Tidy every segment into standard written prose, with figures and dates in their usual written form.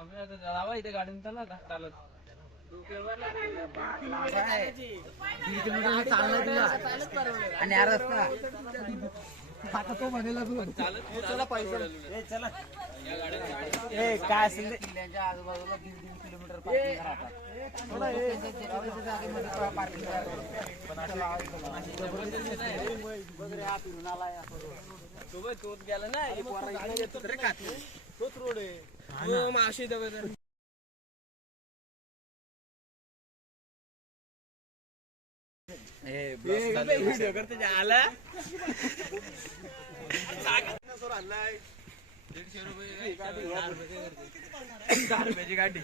इथे गाडी चालत आणि आता तो म्हणेला चला पैसा चला काय असेल किल्ल्याच्या आजूबाजूला 1.5 किलोमीटर पार्किंग राहतात. तोच गेला ना तोच रोड आहे माशी व्हिडिओ करते आला 150 रुपये 4 रुपयाची गाडी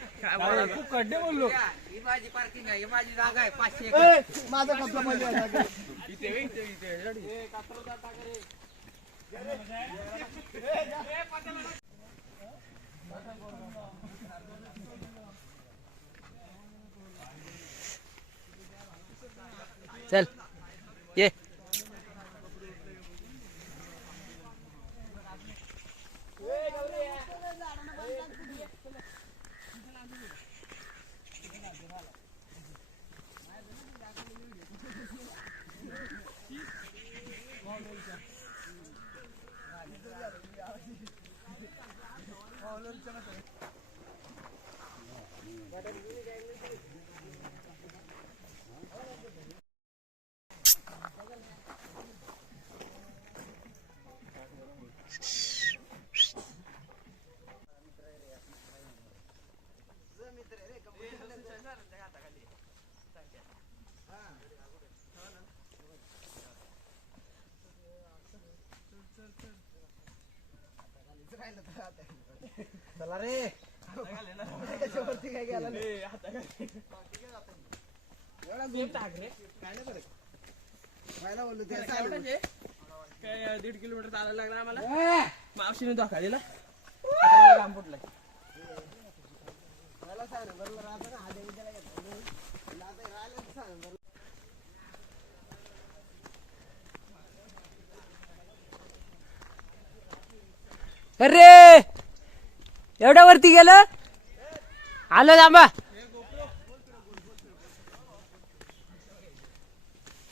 खूप खड्डे बोललो. ही माझी पार्किंग आहे, ही माझी जागा आहे. 500 माझा कपडा पाहिजे चल ये चला रे त्याच्यावरती काय गेला काय 1.5 किलोमीटर चालायला लागला आम्हाला. मावशीने धोका दिला काम फुटलं. अरे एवढ्या वरती गेलं आलं थांबा.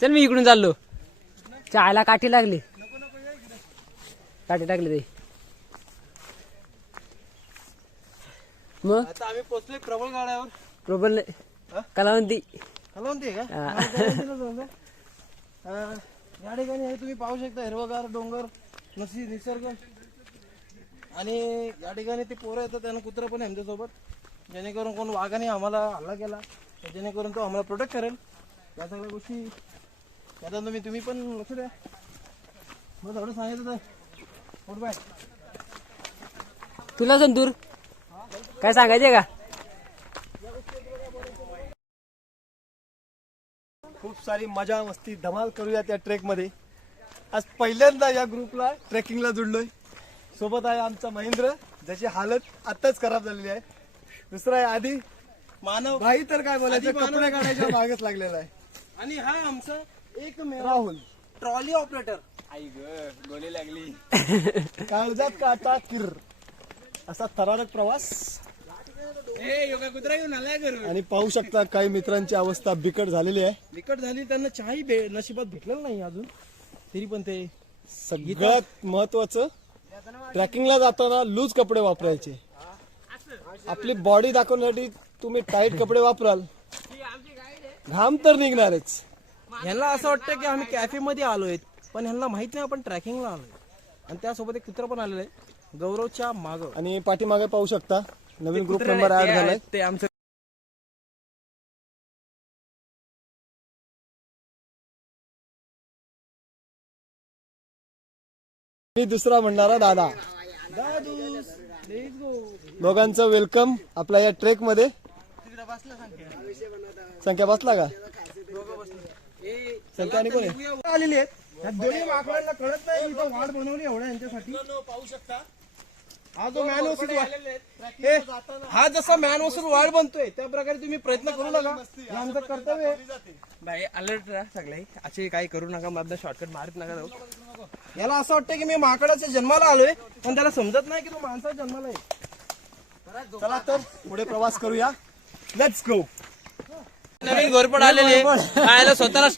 चल मी इकडून चाललो. चायला काठी लागली, काठी टाकली ते. मग आता आम्ही पोहोचलोय प्रबळ गाड्यावर. प्रबल कलावंती कलावंती आहे का? या ठिकाणी हे तुम्ही पाहू शकता हिरवगार डोंगर निसर्ग. आणि या ठिकाणी ते पोरं येतात त्यांना कुत्रा पण आहे आमच्यासोबत, जेणेकरून कोण वाघाने आम्हाला हल्ला केला तर जेणेकरून तो आम्हाला प्रोटेक्ट करेल. या सगळ्या गोष्टी याचा तुम्ही पण लक्ष द्या. मग एवढं सांगितलं तर बाय. तुला संतूर काय सांगायचे का? खूप सारी मजा मस्ती धमाल करूया त्या ट्रेक मध्ये. आज पहिल्यांदा या ग्रुपला ट्रेकिंगला जुडलोय. सोबत आहे आमचा महेंद्र, ज्याची हालत आताच खराब झालेली आहे. दुसरा आहे आधी मानव भाई, तर काय बोलायचं कपडे काढायच्या मागच लागलेला आहे. आणि हा आमचा एक राहुल ट्रॉली ऑपरेटर. आई ग गोली लागली काळजात काटा किर असा थरारक प्रवास. आणि पाहू शकता काही मित्रांची अवस्था बिकट झालेली आहे. बिकट झाली, त्यांना चहाही नशिबात भेटलेलं नाही अजून. तरी पण ते सगळ्यात महत्वाचं, ट्रॅकिंगला जाताना लूज कपडे वापरायचे. आपली बॉडी दाखवण्यासाठी तुम्ही टाईट कपडे वापराल, घाम तर निघणारच. ह्यांना असं वाटतं की आम्ही कॅफे मध्ये आलोय, पण ह्यांना माहित नाही आपण ट्रॅकिंगला आलोय. आणि त्यासोबत एक कुत्रा पण आलेला आहे गौरवच्या माग. आणि पाठीमागे पाहू शकता नवीन ग्रुप मेंबर ऍड झालाय ते आमचं. दुसरा म्हणणारा दादा. दोघांचं वेलकम आपल्या या ट्रेक मध्ये. संख्या बसला का? संख्या आणि कोणी आलेली आहेत. दोन्ही माकडांना कळत नाही इथं वाढ बनवली एवढ्या यांच्यासाठी. पाहू शकता हा जो मॅन वसूल हा जसा मॅन वसूल वाढ बनतोय त्या प्रकारे तुम्ही प्रयत्न करू नका. हे आमचं कर्तव्य आहे. भाई अलर्ट राहा सगळे, असे काही करू नका. माझा शॉर्टकट मारत नका जाऊ. याला असं वाटतं की मी माकडाच्या जन्माला आलोय, पण त्याला समजत नाही की तो माणसाच्या जन्माला आहे. चला तर पुढे प्रवास करूया. Let's go. नवीन घोरपड आलेली आहे स्वतःला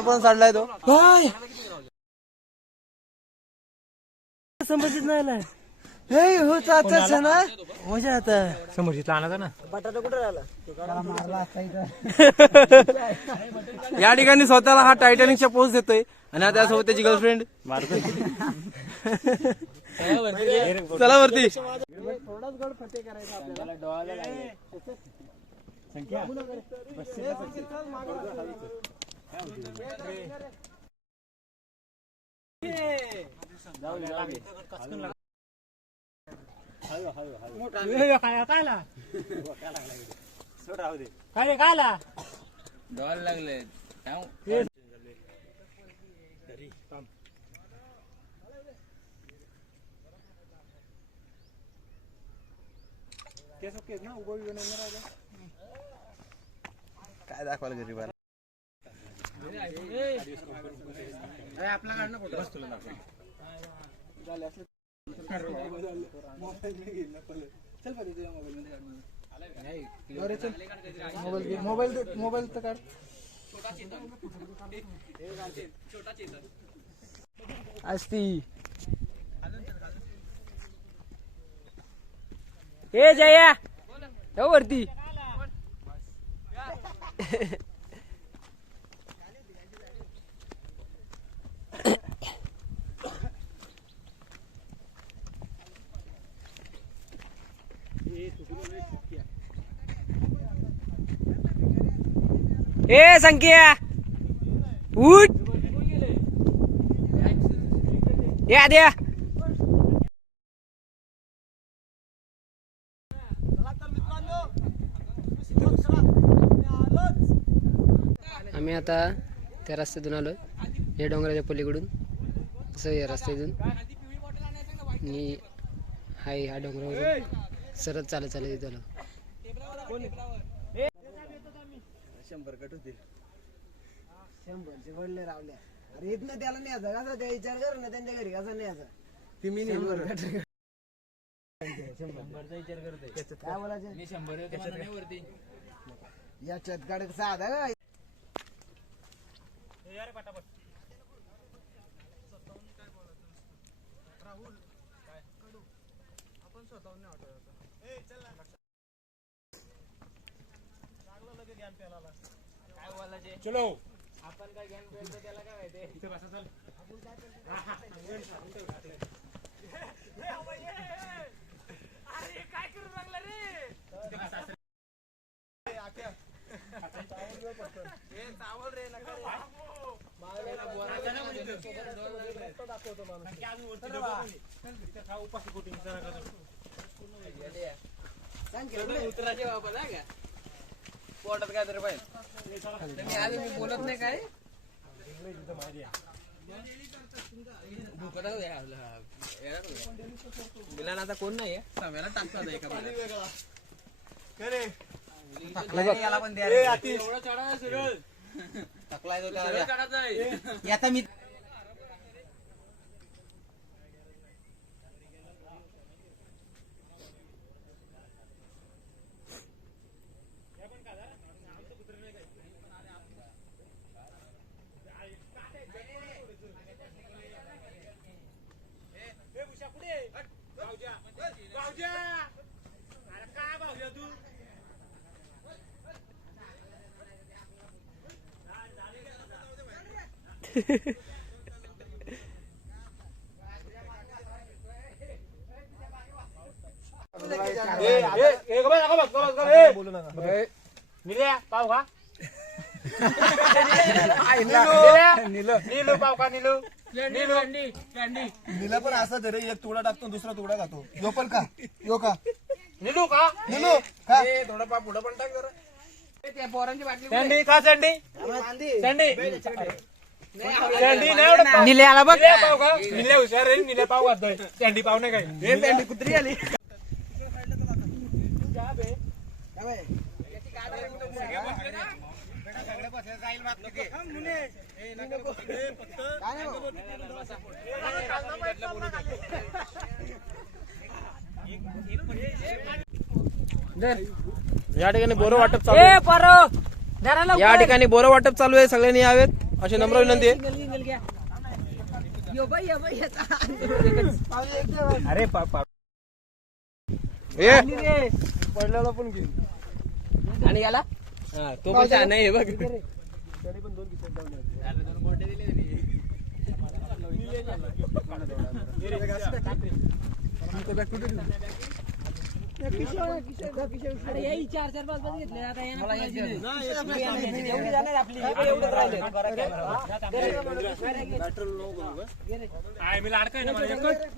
पण काढलाय तो समजत नाही मजा आता समोरला आणायचा ना बटाटा कुठे राहिला या ठिकाणी स्वतःला हा टायटॅनिकच्या पोज देतोय आणि आता त्यासोबत त्याची गर्लफ्रेंड मारतोय. चला वरती. थोडाच गड फटे करायचा आपल्याला. डोळ्याला लागले. संख्या डोळ्याला लागले काय दाखवायला गरीबाला आपला काढणं मोबाईल तर काढ. असती ए जया वरती ए संख्या उठ या द्या आम्ही आता त्या रस्त्यातून आलो या डोंगराच्या पलीकडून असं या रस्त्यातून आणि हाय ह्या डोंगरावरून सरळ चालत चालत आलो. 100 कट होतील. 100चे वडले रावल्या. अरे इथनं त्याला न्यायचं कसा त्या विचार कर ना त्यांच्या घरी कसा न्यायचा ती मी 100चा विचार करतोय काय बोलायचं मी 100 वरती याच्यात गाडी साधा का यार पटापट राहुल काय कडू आपण स्वतःहून नाही वाटत ए चल ना लागलं लगे ज्ञान प्यायला काय बोलायचे चलो आपण काय ज्ञान प्यायचं त्याला काय माहिती इथे बसा चल आपण काय अरे काय करू लागला रे चावल रे नका दाखवतो उतराचे बाबा ना का पोटात काय तरी पाहिजे आज मी बोलत नाही काय बिलाना आता कोण नाही सगळ्याला टाकतात एका याला पण द्या आता मी बोलू नका निल्या पाव का नीलू पाव का नीलू नीला पण असाच रे एक तुकडा टाकतो दुसरा तुकडा खातो यो पण का यो का नीलू का नीलू खा थोडं पाव पुढं पण टाक जरा त्या पोरांची बाटली सँडी खा सँडी निले आला बघ पाव का निले हुशार रे निले पाव खातोय सँडी पाव नाही काय सँडी कुत्री आली या ठिकाणी बोरं वाटप चालू आहे. या ठिकाणी बोरं वाटप चालू आहे. सगळ्यांनी यावेत अशी नम्र विनंती आहे. अरे पडल्याला पण घेऊ. आणि याला तो पण नाही बघ.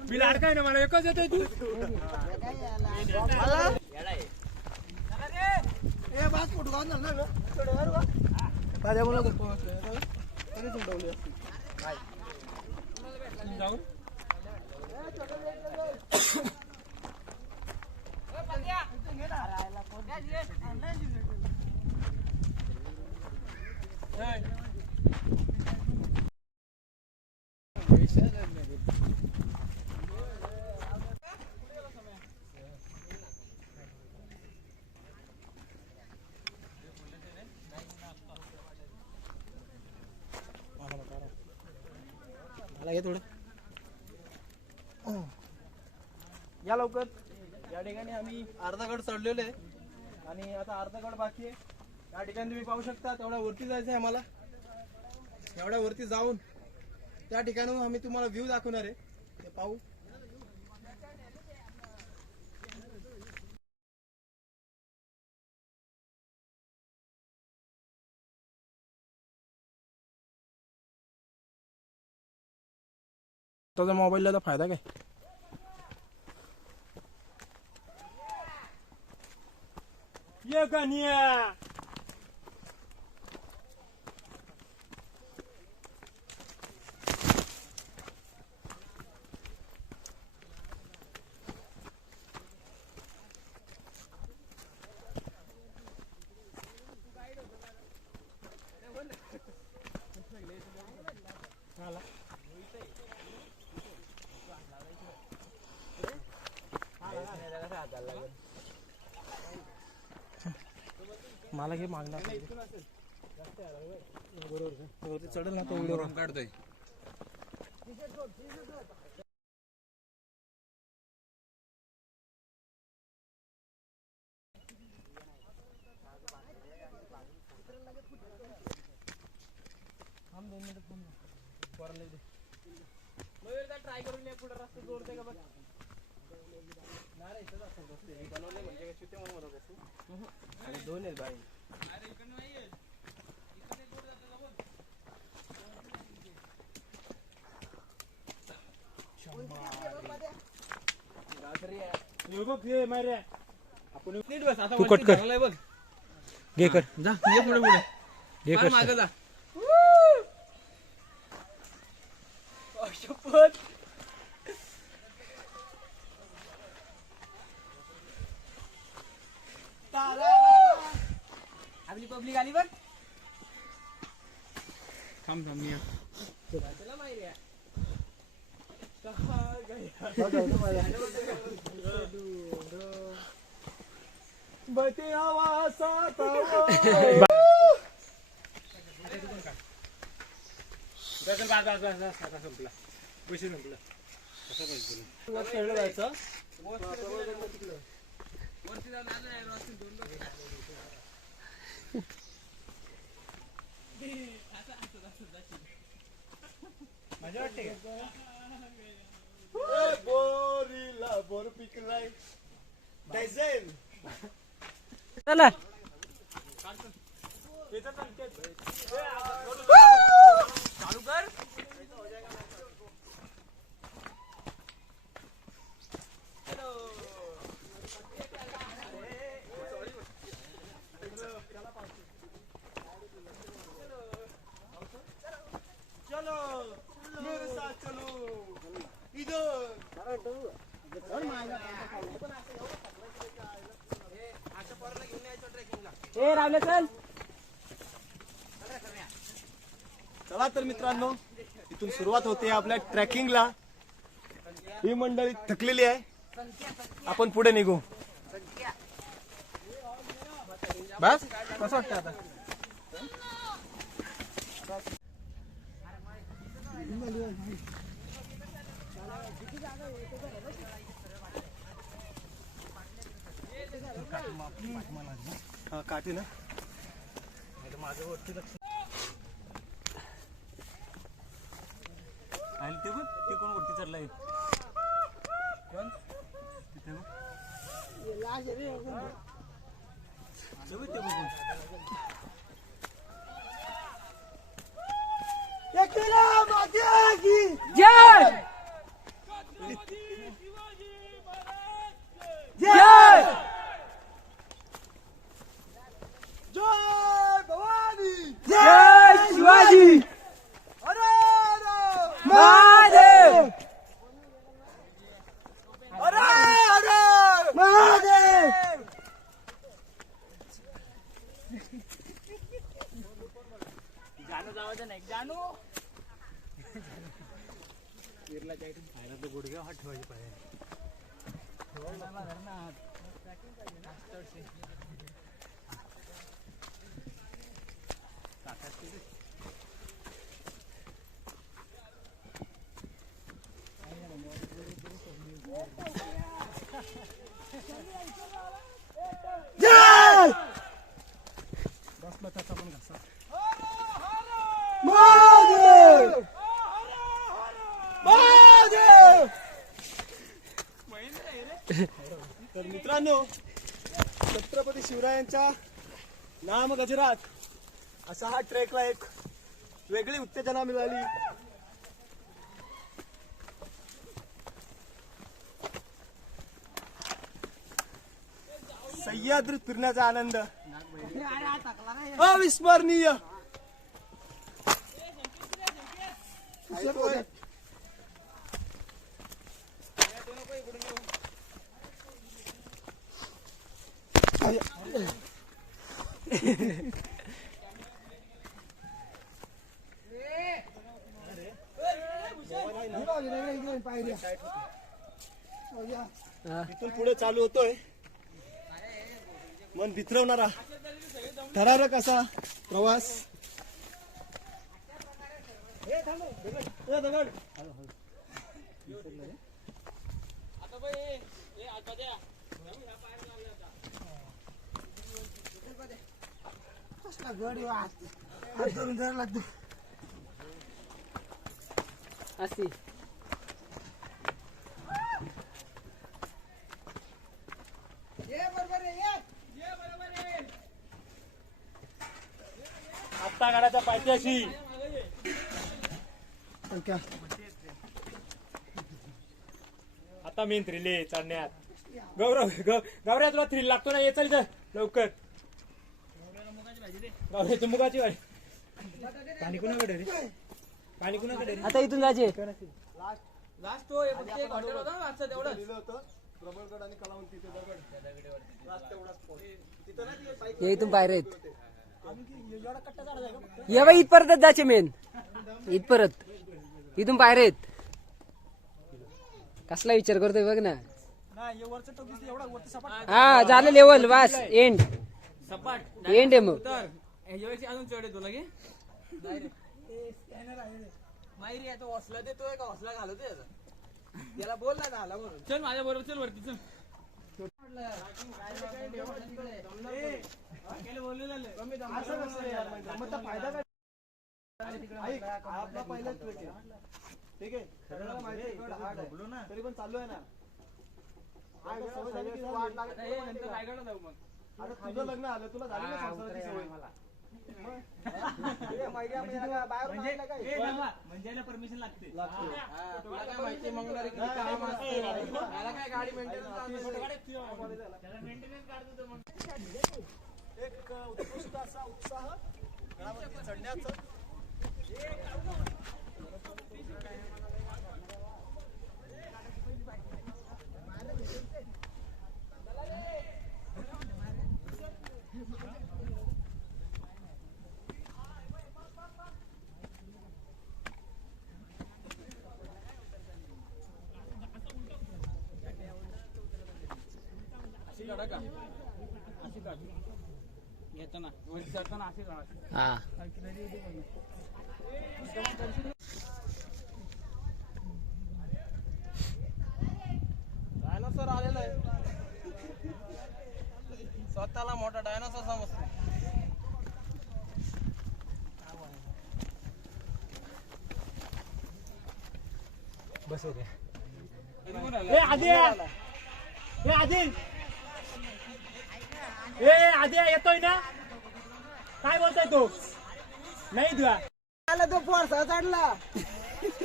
मी लाडकाय ना मला एकच येतोय तू जाऊन या लवकर. या ठिकाणी आम्ही अर्धा गड चढलेलो आहे आणि आता अर्धा गड बाकी आहे. या ठिकाणी तुम्ही पाहू शकता तेवढ्या वरती जायचं आहे आम्हाला. एवढ्या वरती जाऊन त्या ठिकाणी आम्ही तुम्हाला व्ह्यू दाखवणार आहे. ते पाहू. त्याचा मोबाईलला फायदा काय? ये गानिया मला हे मागणार बरोबर चढल ना तो व्हिडिओ काढतोय. ट्राय करून पुढे रस्ता जोडते का बघ. बनवले म्हणजे चिते म्हणून आणि दोन आहेत बाई. तू कट कर. बघ घे कर. जा पुढे पुढे घे कर. मागे जा. आपली पब्लिक आली बघ. थांब थांब ये. पैसे संपला. मजा वाटते का? बोरीला बोर पिकलाय. चला चालू कर. चलो मेरे साथ चलो इधर. ए रावले चल. चला तर मित्रांनो, इथून सुरुवात होते आपल्या ट्रेकिंगला. ही मंडळी थकलेली आहे, आपण पुढे निघू. बस कसं वाटतं आता? हा काठी ना माझं वरती लक्ष ते बघ, ते कोण वरती चढलाय? कोण तिथे बघ. ते बघून गुडघ्या हात ठेवायचे पाहिजे. बसला त्याचा पण घसा. तर मित्रांनो, छत्रपती शिवरायांच्या नाम गजरात असा हा ट्रेकला एक वेगळी उत्तेजना मिळाली. सह्याद्रीत फिरण्याचा आनंद अविस्मरणीय. इथून पुढे चालू होतोय मन भित्रवणारा थरारक असा प्रवास. असती आत्ता गाड्याच्या पायथ्याशी आता मेन थ्रिल चढण्यात. गौऱ्या तुला थ्रिल लागतो ना, ये चल इथं लवकर. गौऱ्याची मुगाची वाडी. पाणी कुणाकडे रे? पाणी कुणाकडे रे? आता इथून जायचे. लास्ट तो एक हॉटेल होता ना, आजचं तेवढं दिलं होतं. प्रबळगड आणि कलावंती ते दगड लास्ट तेवढाच स्पॉट तिथं ना. ते बाईक हे इथून बाहेर आहेत. एवढा कट्टा झाला का? ये बाई इथपर्यंत जायचे मेन. इथपर्यंत इथून बाहेर आहेत. कसला विचार करतोय बघ ना. नाही वरचं टोक दिसतं एवढा वरती सपाट. हा झालं लेवल वास एंड सपाट एंड आहे मग. अजून चढ येतो लगे. माहिरी आहे तो हौसला देतोय का हौसला घालतोय त्याला बोल ना झाला म्हणून. चल माझ्या बरोबर चल वरती चल. फायदा काय? आपला पहिलाच ट्रेक आहे, ठीक आहे. सगळ्याला माहिती आहे गड हार्ड आहे, तरी पण चालू आहे ना. रायगडला जाऊ मग. आता तुझं लग्न आलं, तुला झाली ना संसाराची सवय. म्हणजे परमिशन लागते. माहिती मंगळवारी काय गाडी मेंटेनन्स काढतो मग. एक उत्कृष्ट असा उत्साह गडावरती चढण्याचं. हा डायनासोर आलेला आहे. स्वतःला मोठा डायनासोर समजतो. बस हो गया. ए आधी ए आधी ए आधी येतोय ना काय बोलतोय तू नाही तुला आला तो पोरसा चढला.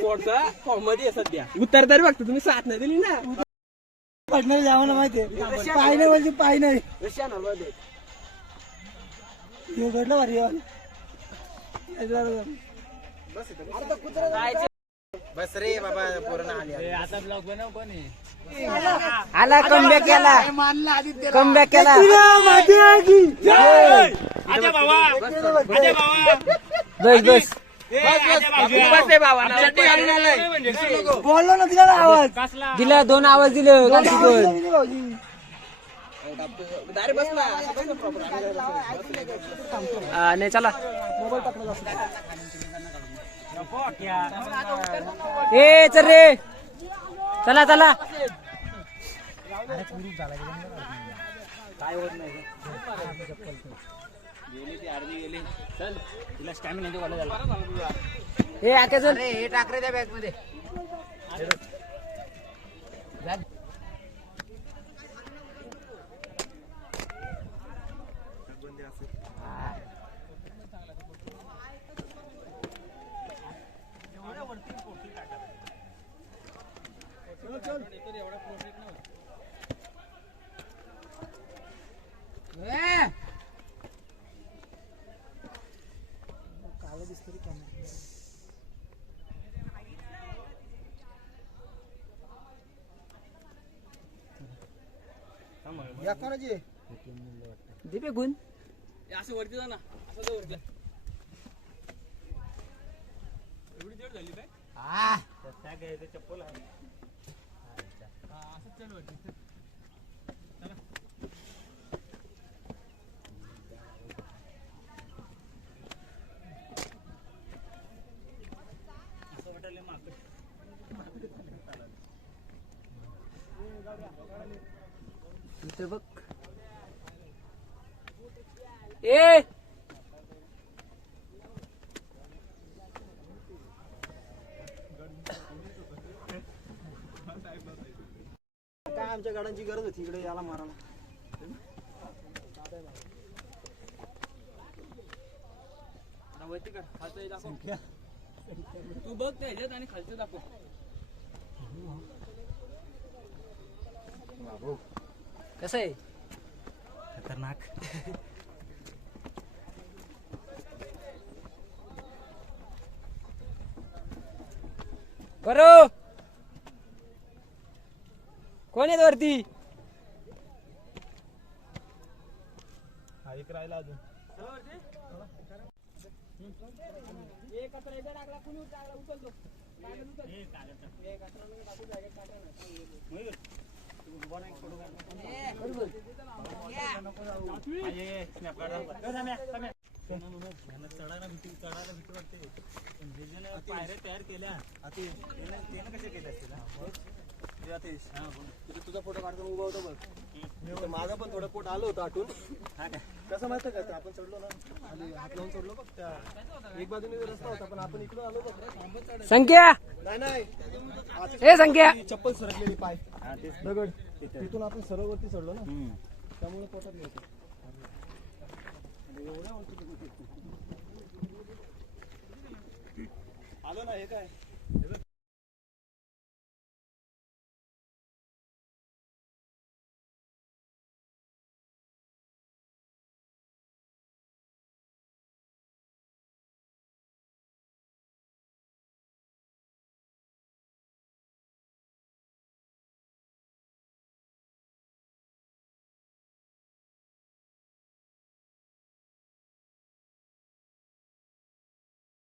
पोरसा फॉर्म मध्ये सध्या उत्तर तरी बघतो तुम्ही साथ नाही दिली ना. पडणार जावं ना माहितीये. पाय नाही म्हणजे पाय नाही. हे घडलं भारी बस रे बाबा पूर्ण आली. आता ब्लॉग बनव कोण आला कमबॅक केला कमबॅक केला आजा बाबा आजा बाबा बस बस बोललो ना तिला आवाज कसला दिला 2 आवाज दिलं कालची पण नाही चला ए चल रे चला चला काय होत नाही चल तिला स्टॅमिना देऊ झाला ए आके चल हे टाकरे त्या बॅग मध्ये. या कोणाची दीपे गुण असं वरती जा ना असं वरती एवढी जड झाली काय काय चप्पल आहे असं चल वरती असं वाटलं माग इथे बघ ए काय आमच्या गाड्यांची गरज होती इकडे याला मारायला. तू बघ त्या ह्याच्यात आणि खालचं दाखव कसं आहे खतरनाक. करो कोण आहे वरती हा एक राहिला अजून. पायऱ्या तयार केल्या कशा केल्या तुझा फोटो काढतो उभा होता बघ. माझा पण थोडं पोट आलं होतं आठून. कसं माहितं का आपण चढलो ना खाली हात लावून चढलो बघ. त्या एक बाजूने रस्ता होता पण आपण इकडून आलो बघ. संख्या नाही नाही ए संख्या चप्पल सरकलेली पाय दगड तिथून आपण सरळ वरती चढलो ना त्यामुळे पोटात येतो. आलो ना हे काय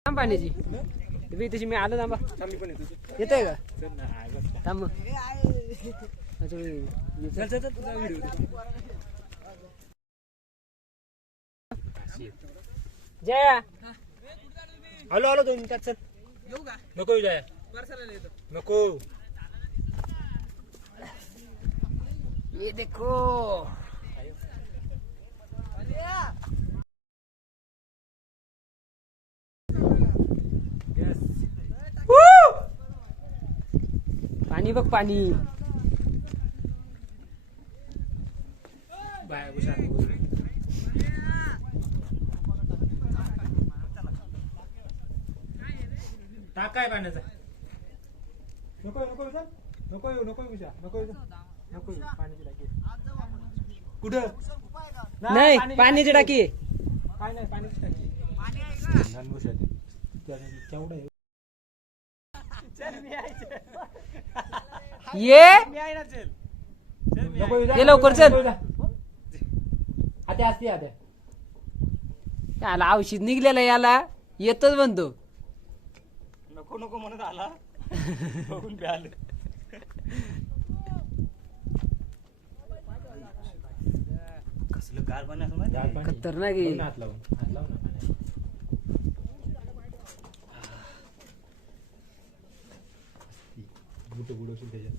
पाण्याची तशी मी आलो थांबा येतोय का थांब जया आलो आलो 2 मिनिटात चल. नको जाय नको. ये देखो पाणी बघ पाणी. बाय हुशार. टाकाय पाण्याचा. नको नको विचार नको येऊ नको विचार नको येऊ नको येऊ. पाण्याची टाकी कुठं? नाही पाण्याची टाकी. काय नाही पाण्याची टाकी. केवढं आहे? ये नको येऊ. ये लवकर चल. आता असते आता. याला औषध निघलेलं याला येतच म्हणतो. नको नको म्हणत आला बघून बी आलं. कसलं गार पाणी असं माहिती? खतरनाक आहे. हात लावून हात लावून ना पाण्यात. बुट बुडवशील त्याच्यात.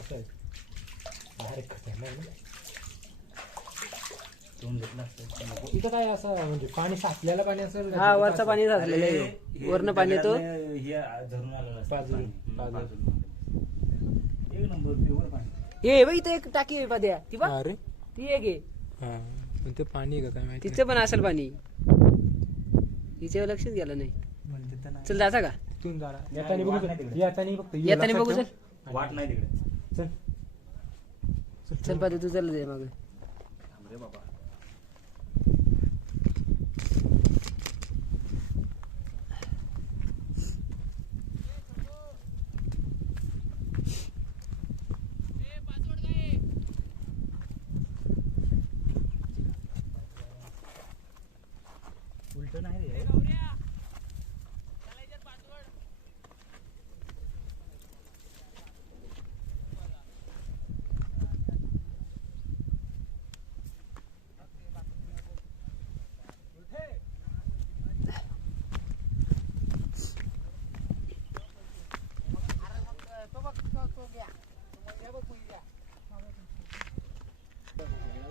असं आहे. बाहेर खतरनाक ना. तोंड घेतलं असतं. इथं काय असं म्हणजे पाणी साचलेलं पाणी असेल. हा वरचं पाणी झालेलं आहे. हे वरनं पाणी येतो. दगडाने हे धरून आलेलं असतं बाजूला, पाणी. बाजूला. बाजूला. एक नंबर प्युअर पाणी. हे बघ इथे एक टाकी आहे पाद्या. ती बघ अरे ती एक आहे. हा पण ते पाणी आहे का काय माहिती. तिचं पण असेल पाणी. तिच्यावर लक्षच गेलं नाही. म्हणजे तिथं नाही. चल जायचा का? तिथून जरा नाही, येतानी वाट बघू. नाही तिकडे. येतानी फक्त येतानी बघू चल. वाट नाही तिकडे. चल चल पाद्या तू चल दे मग. थांब रे बाबा. उलट नाही रे.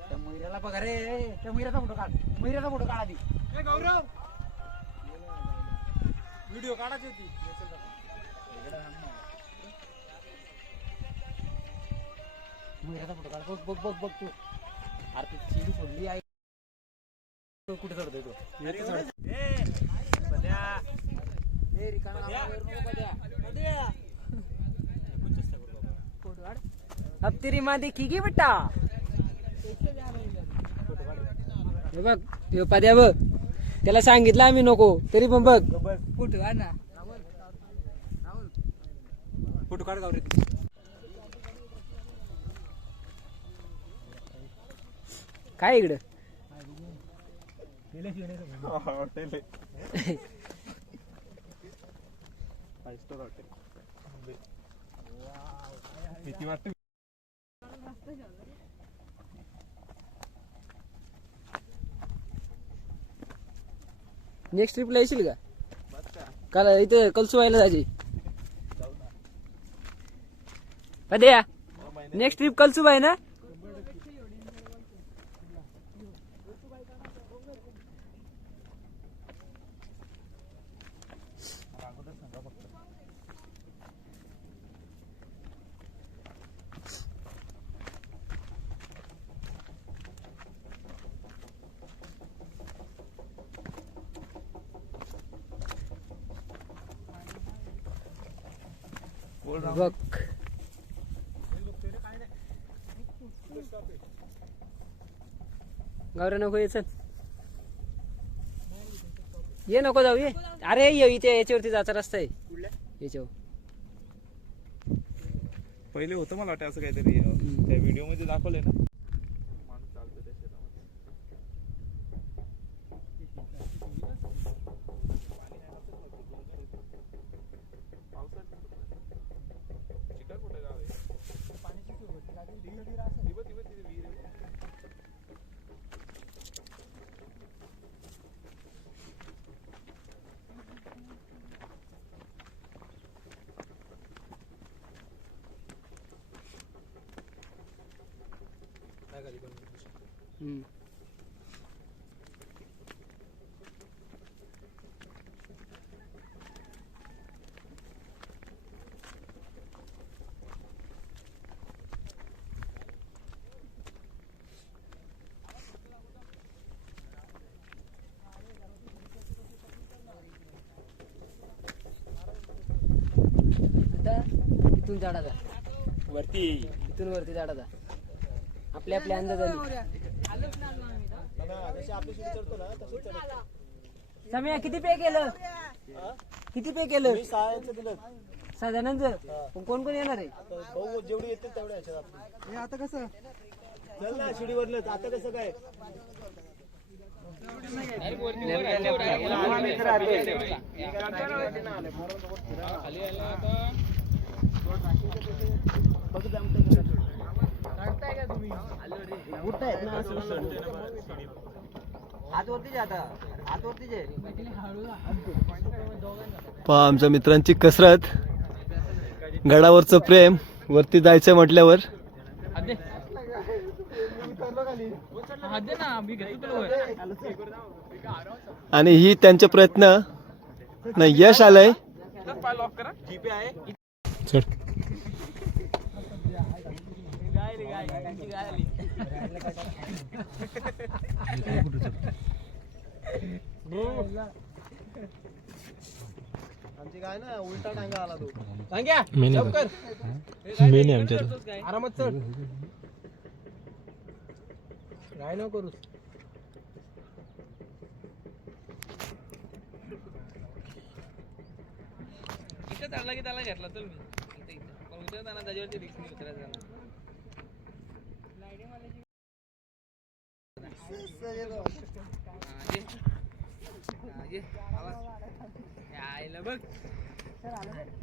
त्या मैऱ्याला बघा रे. त्या मैऱ्याचा फोटो काढ. मैऱ्याचा फोटो काढ आधी. गौरव व्हिडिओ काढायची होती. मैऱ्याचा फोटो काढ. बघ बघ बघ बघ तू. अरे ती चिडी सोडली आहे. तो कुठे चढतोय तो? अब तेरी माँ देखीगी बेटा. हे बघ हे पाद्या बघ. त्याला सांगितलं आम्ही नको तरी पण बघ. फोटो काढ ना. फोटो काढ गौरव. काय इकडं भीती वाटते. नेक्स्ट ट्रिपला येशील का? काल इथे कलसुवायला जायचे. पद्या नेक्स्ट ट्रिप कलसुबाई ना. बघ गौऱ्या नको ये. चल ये नको जाऊ ये. अरे ये इथे याच्यावरती जायचा रस्ता आहे याच्यावर. पहिले होतं मला वाटतं असं काहीतरी त्या व्हिडिओ मध्ये दाखवलंय ना. माणूस चालतो त्या शेतामध्ये. पावसाळ्यात चिखल कुठं गाव आहे. हम्म. आता इथून झाडाचा वरती इथून वरती झाडाचा आपल्या आपल्या अंदाजाने. जसे आपली सुरू करतो ना तसंच चढतो. सम्या किती पे केलं? किती पे केलं? मी 6 यांचं दिलं. 6 जणांचं. पण कोण कोण येणार आहे? तर भाऊ जेवढी येतील तेवढ्या ह्याच्यात आपली. हे आता कसं चल ना शिडीवरलं आता कसं काय पहा आमच्या मित्रांची कसरत, गडावरचं प्रेम, वरती जायचं म्हटल्यावर. आणि ही त्यांचे प्रयत्न न यश आलंय. चढ. आमची काय ना उलटा टांगा आला तो. आरामात चढ. काय न करू. इथं चढला की त्याला घेतला तर मी पण उतरताना त्याच्यावरती रिस्क नाही उतरायचं. बघ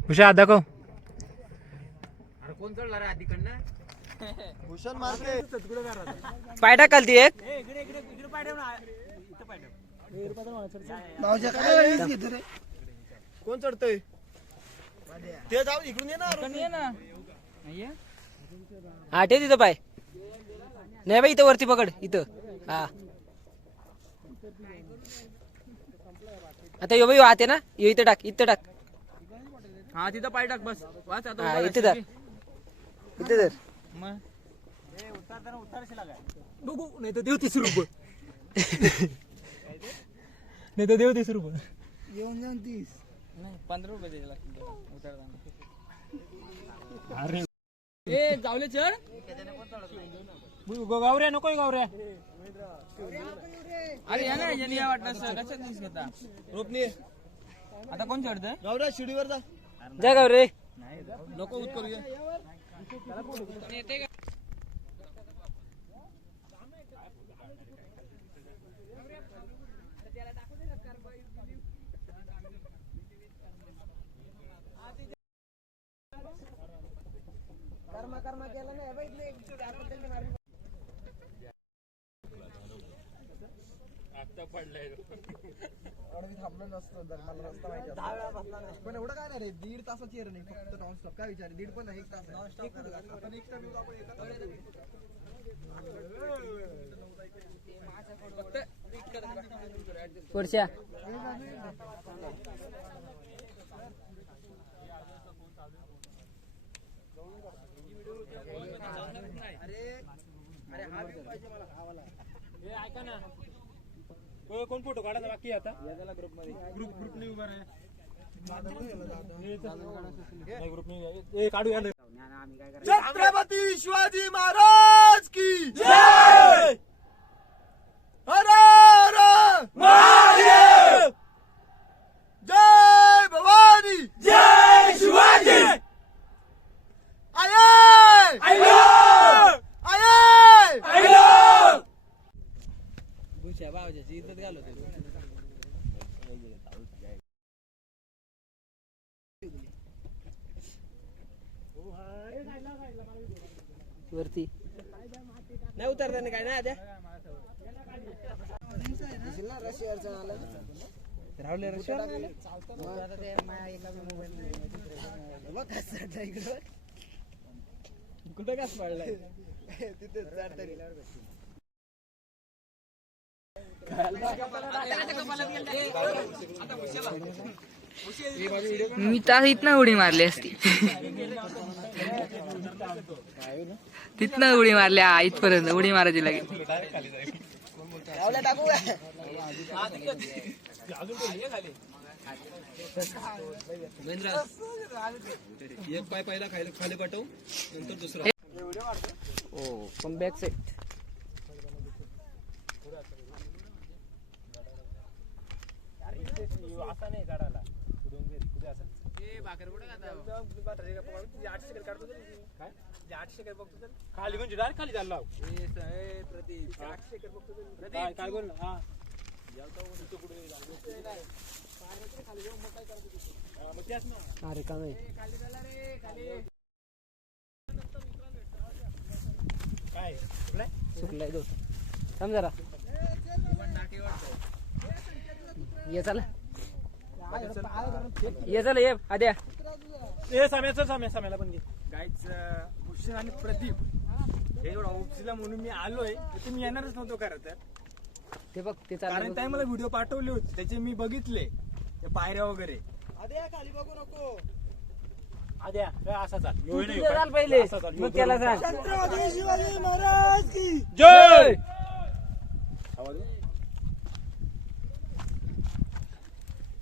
हुशा दाखव. अरे कोण चढला रे आधीकडनं? भूषण मारते. पाय टाकाल ती एक. कोण चढतोय ते जाऊन इकडून ये ना. हा ठेव तिथं पाय. नाही बाई इथं वरती पकड इथं. हा आता यो बाई वाहते ना, यो इथं टाक, इथं टाक. हा तिथं पाय टाक बस. वाच आता. हा इथं धर, इथं धर. मग बघू नाही तर देव 30 रुपये. नाही तर देव 30 रुपये. येऊन जाऊन 30. नाही 15 रुपये द्यायला लागतील उतरताना. अरे ए जावले चढ. गावऱ्या नकोय गावऱ्या. अरे या ना यांनी या वाटतं कशात दिस घेता रोपणी आता कोण चढतंय? गावऱ्या शिडीवर जा. जा गाव रे. नको उतरूया. पण एवढं काय नाही रे, 1.5 तासाची नाही फक्त नॉनस्टॉप. काय विचार 1.5 पण 1 तास पुढच्या ऐका ना, कोण फोटो काढायचा बाकी आहे आता? ग्रुपने उभा आहे. काढूया. छत्रपती शिवाजी महाराज की जय. हर हर महादेव. जय भवानी. जय शिवाजी. आये आये आये. भूषा भावजाची इज्जत घालवतो. वरती नाही उतरताना काय नाही आद्या राहुल कुठं कास पडलाय तिथे मी तर इथनं उडी मारली असती तिथनं उडी मारल्या इथपर्यंत उडी मारायची लागेल एक पाय पहिला खाली पाठव नंतर दुसरा पण बॅक साईड असा नाही काढायला खाली म्हणजे डायरेक्ट खाली चालला काय बोल हा अरे का नाही काय चुकलाय दोन थांब जरा ये चला ये चला ये आद्या ए साम्याला पण घे गाईच भूषण आणि प्रदीप हे एवढा उपजीला म्हणून मी आलोय तर मी येणारच नव्हतो खरं तर ते बघ ते कारण चाललं त्याने मला व्हिडिओ पाठवले होते त्याचे मी बघितले ते पायऱ्या वगैरे आद्या खाली बघू नको आद्या असा चाल तुझं चाल पहिले मग त्याला सांग छत्रपती शिवाजी महाराज की जय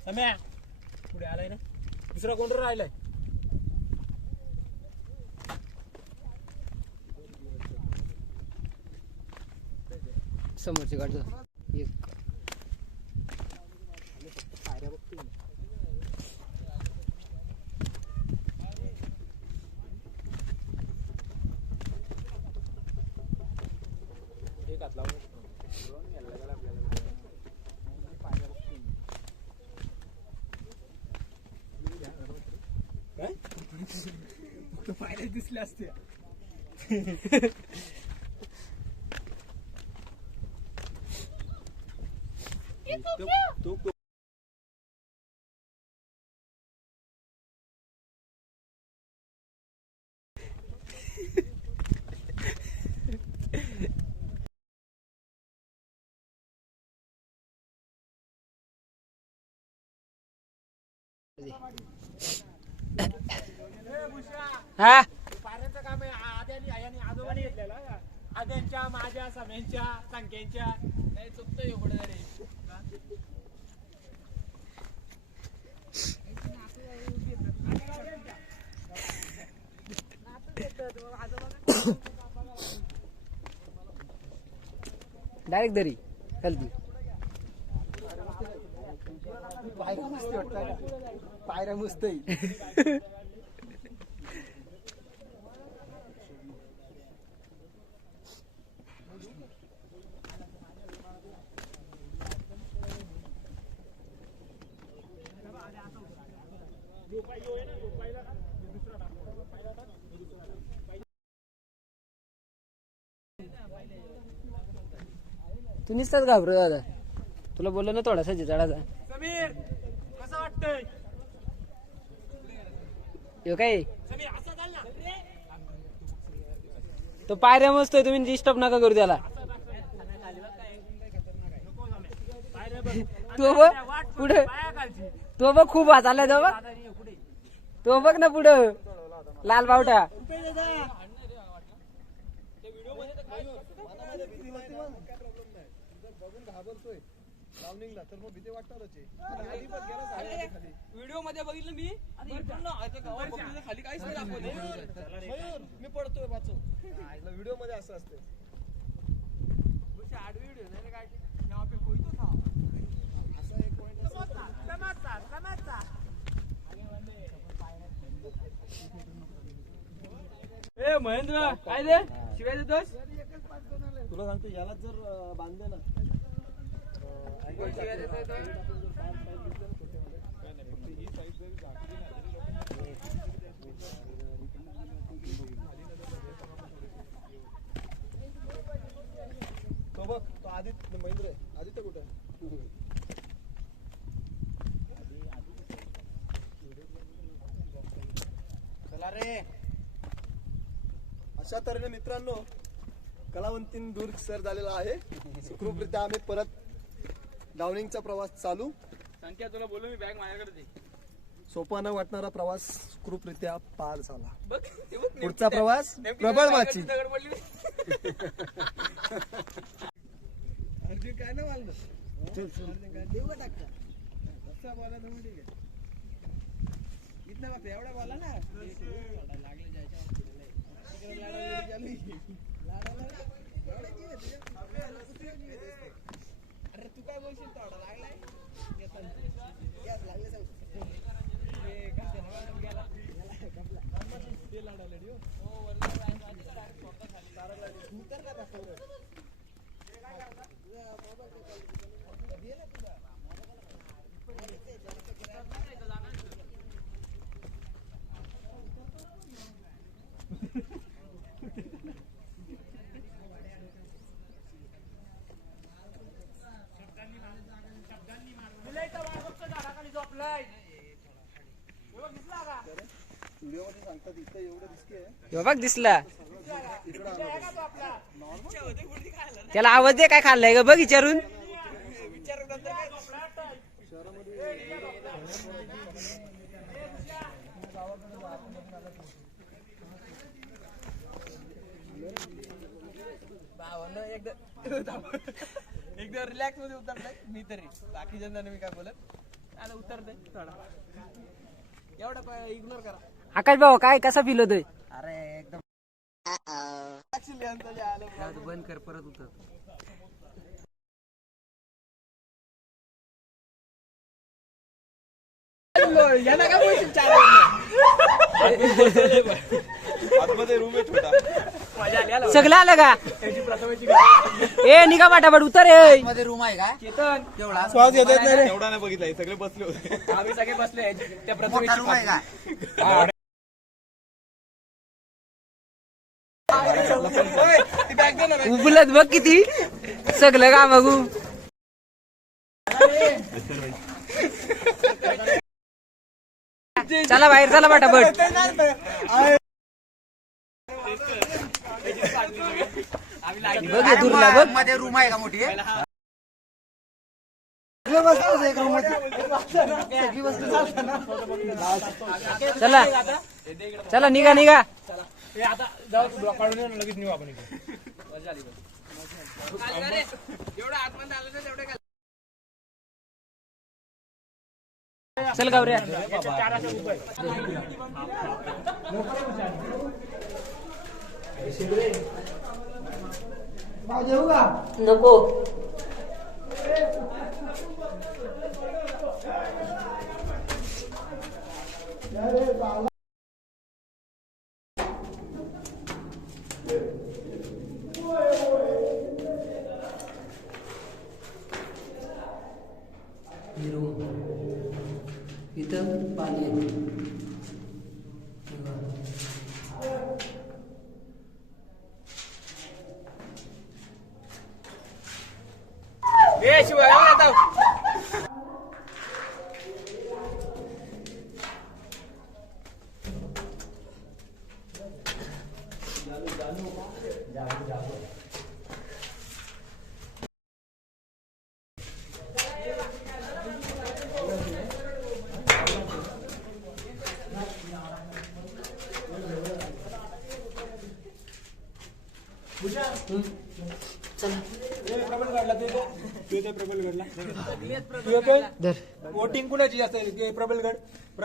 सम्या पुढे आलाय ना दुसरा कोण राहिलाय समोरची गाडी एक एक हात लावून काय पायऱ्या दिसल्या असत्या तो हा पाण्याचं काम आहे आद्याने आजोबाने घेतलेलं आद्यांच्या माझ्या सम्यांच्या संख्यांच्या नाही चुकतं एवढं रे डायरेक्ट दरी हल्दी पायऱ्या मस्त तू निसताच घाबरत दादा तुला बोललो ना थोडासा जिजाडाचा समीर कसं वाटतंय यो काय समीर असं चाल ना तो पायऱ्या मस्त आहे तुम्ही डिस्टर्ब नका करू त्याला तो बघ पुढे तो बघ खूप वाचायला तो बघ तो बघ ना पुढं लाल बावटा व्हिडिओ मध्ये बघितलं मी खाली काहीच नाही दाखवत मी पडतोय वाचो व्हिडिओ मध्ये असं असते आडवी व्हिडिओ नाही काय असा एक पॉइंट ए महेंद्र काय दे शिवाय देतोस तुला सांगतो याला जर बांधले ना आदित्य महेंद्र आहे. आदित्य कुठे आहे? चला रे. अशा तऱ्हेने मित्रांनो कलावंतीन दुर्ग सर झालेला आहे. सुखरूपरित्या आम्ही परत डाउनिंगचा प्रवास चालू. संख्या तुला बोलू मी बॅग माझ्याकडे दे. सोपा न वाटणारा प्रवास सुखरूपरित्या पार झाला. बघ ते बघ, पुढचा प्रवास प्रबळ माची. दगड पडली. अर्जुन काय ना वाल देऊ टाकता कसा बोला तुम्ही ठीक आहे. इतना बाप एवढा बोला ना लागले जायच्या अरे तू काय बोलशील तेवढा लागलाय लागले सांग व्हिडिओ मध्ये सांगतात इथं एवढं रिस्की आहे. बघ दिसला त्याला आवाज दे काय खाल्लाय ग बघ विचारून. एकदम रिलॅक्स मध्ये उतरलाय मी तरी. बाकी जणांना मी काय बोलत आता उतरते थोडा. एवढा इग्नोर करा. आकाश भाऊ काय कसा फील होतोय? अरे एकदम बंद कर परत उतर. आतमध्ये रूम आहे छोटा. सगळं आलं का? ए निघा पाठापाठ उतर. ए मध्ये रूम आहे का? चेतन तेवढा श्वास घेता येत नाही रे. एवढा नाही बघितला, सगळे बसले होते. आम्ही सगळे बसले त्या प्रथमेशची रूम आहे का? उबलत बघ किती सगळं का बघू. चला बाहेर चला पाठापट. बघ हे दूरला बघ. मध्ये रूम आहे का मोठी? चला चला निघा निघा. आता जाऊ काढून लगेच नेऊ आपण इथे. चल गावऱ्या. नको इथं पाणी आहे. प्रबल काढला ते प्रबल काढला. वोटिंग कुणाची जास्त आहे? प्रबलगड